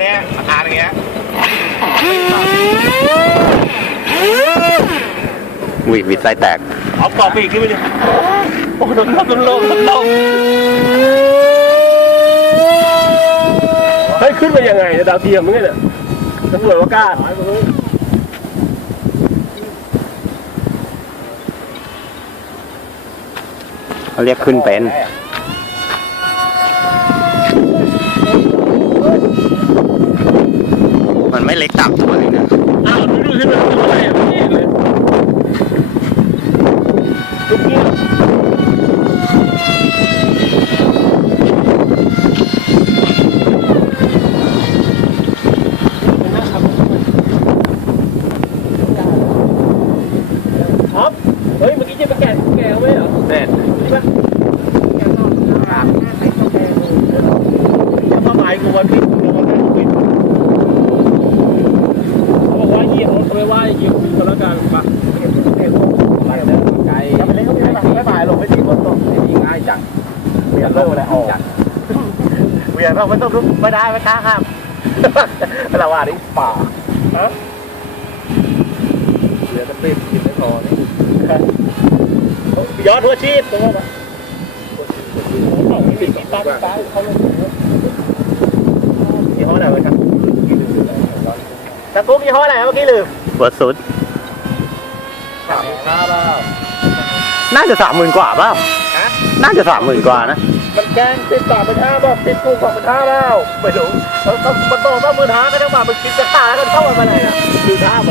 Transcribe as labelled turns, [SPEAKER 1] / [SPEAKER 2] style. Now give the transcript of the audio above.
[SPEAKER 1] เนี้ยอาการอย่างเงี้ย
[SPEAKER 2] วิวิดไส้แตก
[SPEAKER 1] เอากรอบไปอีกขึ้นไปดิโอ้โหโดนลมโดนลมโดนลม
[SPEAKER 3] เฮ้ยขึ้นมายังไงเนี่ยดาวเทียมมึงเนี่ยตำรวจว่ากล้า
[SPEAKER 2] เขาเรียกขึ้นเป็น มันไม่เล็กต่ำตัวเลยนะ
[SPEAKER 3] อ้าวดูดูขึ้นมาดูอะไรอะไม่เห็นเลยทุกทีท็อปเฮ้ยเมื่อกี้จะไปแกะแกะไว้เหรอแน่ใช่ปะถ้าไม้กูวันที่กูวันที่กูปิด เขาบอกว่าเหยียบเขาไม่ว่าเหยียบคุณก็แล้วกันปะ
[SPEAKER 1] ไกลอย่าไปเล่นเขาไม่ได้ไม่บ่ายลงไม่ตีบนตกนี่ง่ายจัง เวียนโลกเลยออกเวียนเราไม่ต้องรู้ไม่ได้ไม่กล้าห้ามเราว่านี่ป่าฮะเรือจะปิดกินไม่พอนี่
[SPEAKER 3] ยอดหัวชีพตรงนั้นอะปิดตาตาเขาเลย
[SPEAKER 1] ยี่ห้อไหนวะครับตะกุ๊กยี่ห้อไหนเมื่อกี้ลืม
[SPEAKER 2] เวิร์ดสุด
[SPEAKER 1] สามห้าเปล่า
[SPEAKER 2] น่าจะสามหมื่นกว่าเปล่า
[SPEAKER 1] ฮะ
[SPEAKER 2] น่าจะสามหมื่นกว่านะ
[SPEAKER 1] มันแกงติดสามเป็นห้าบอกติดกูสองเป็นห้าแล้วไม่รู้เขาเขามันโตต้องมือท้าก็ต้องมามันคิดจะฆ่าแล้วก็เข้ามาอะไรอะดูท่าไป